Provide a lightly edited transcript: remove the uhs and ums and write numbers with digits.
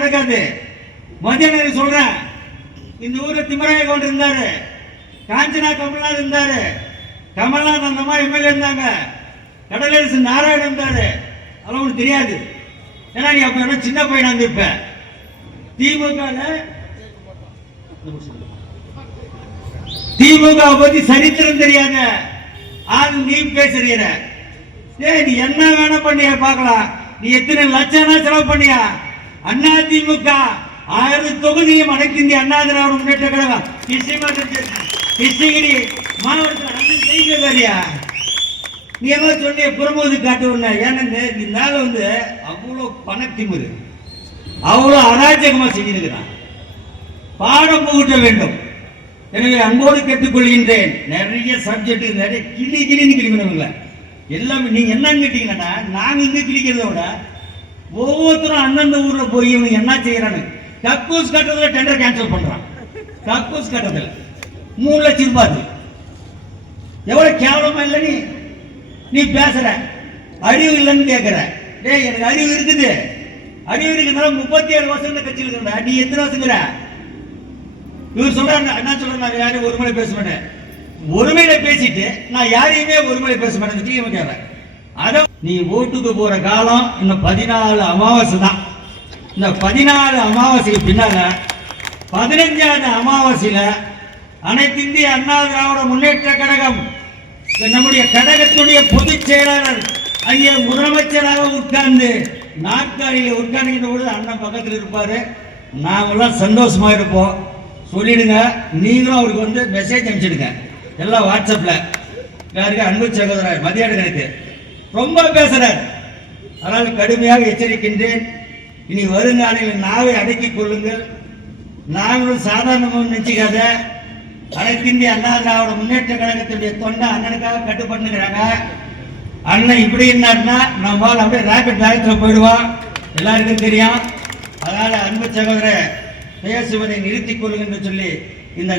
நடக்காது. மத்தியான சொல்றேன், இந்த ஊர்ல திம்மராய கவுண்டர் இருந்தாரு, காஞ்சனா கமல்நாத் இருந்தாரு, கமல்நாத் அந்த அம்மா எம்எல்ஏ இருந்தாங்க, கடலரசு நாராயணன் இருந்தாரு. அதெல்லாம் உனக்கு தெரியாது. ஏன்னா நீ அப்ப சின்ன பையனா இருந்திருப்ப. திமுக பத்தி சரித்திரம் தெரியாத ஆள் நீ பேசுறீர. நீ என்ன வேணா பண்ணியா பார்க்கலாம். நீ எத்தனை லட்சம் செலவு பண்ணியா? அண்ணா திமுக 1000 தொகுதியும் அனைத்து இந்திய அண்ணா திராவிட முன்னேற்ற கழகம் கிருஷ்ணகிரி மாவட்டத்தில் அண்ணன் செய்யா. நீ என்ன சொன்னிய புறம்போது காட்டு உடனே. ஏன்னா இதனால அவ்வளோ பணத்திமுரு, அவ்வளோ அராஜகமா செஞ்சிருக்கிறான். பாடம் புகட்ட வேண்டும். எனவே அன்போடு கேட்டுக்கொள்கின்றேன். நிறைய சப்ஜெக்ட் நிறைய கிளின்னு கிளிக்கணுங்கள எல்லாமே. நீங்க என்னன்னு கேட்டீங்கன்னா, நாங்க இங்க கிளிக்கிறத விட ஒவ்வொருத்தரும் அந்தந்த ஊர்ல போய் இவங்க என்ன செய்யறானு கக்கூஸ் கட்டுறதுல டெண்டர் கேன்சல் பண்றான். கக்கூஸ் கட்டுறதுல 3 லட்சம் ரூபாய். எவ்வளவு கேவலமா இல்ல நீ பேசுற. அறிவு இல்லைன்னு கேட்கிற. டேய், எனக்கு அறிவு இருக்குது. அறிவு இருக்குதுனால 37 வருஷம் கட்சியில் இருக்கிற. நீ எத்தனை வருஷங்கிற? இவர் சொல்றாரு, என்ன சொல்றாரு, யாரையும் ஒருமுறை பேச மாட்டேன். ஒருமையில பேசிட்டு நான் யாரையுமே ஒருமுறை பேச மாட்டேன். அத நீ ஓட்டுக்கு போற காலம் இன்னும் 14 அமாவாசை தான். இந்த 14 அமாவாசைக்கு பின்னால 15வது அமாவாசையில அனைத்து இந்திய அண்ணா திராவிட முன்னேற்ற கழகம் நம்முடைய கழகத்துடைய பொதுச் செயலாளர் அங்கே முதலமைச்சராக உட்கார்ந்து நாற்காலியில் உட்கார்ந்துகிட்ட பொழுது அண்ணன் பக்கத்தில் இருப்பாரு. நாமெல்லாம் சந்தோஷமா இருப்போம். சொல்லிடுங்க, நீங்களும் அவருக்கு மெசேஜ் அனுப்பிச்சிடுங்க. எல்லாம் வாட்ஸ்அப்ல. யாருக்கு? அன்பு சகோதரர் மதியாடுகளுக்கு ரொம்ப பேசுறார். அதனால் கடுமையாக எச்சரிக்கின்றேன். இனி வருங்காலையில் நாவை அடக்கிக் கொள்ளுங்கள். நாங்களும் சாதாரணமாக நினைச்சுக்காத. அனைத்து இந்திய அண்ணா திராவிட முன்னேற்ற கழகத்துடைய தொண்டை அண்ணனுக்காக கட்டுப்படுங்கிறாங்க. அண்ணன் இப்படி இருந்தாருன்னா நம்மளால அப்படியே ராக்கெட் வேகத்தில் போயிடுவான். எல்லாருக்கும் தெரியும். அதனால அன்பு சகோதரர் பேசுவதை நிறுத்திக் கொள்ளுங்க என்று சொல்லி இந்த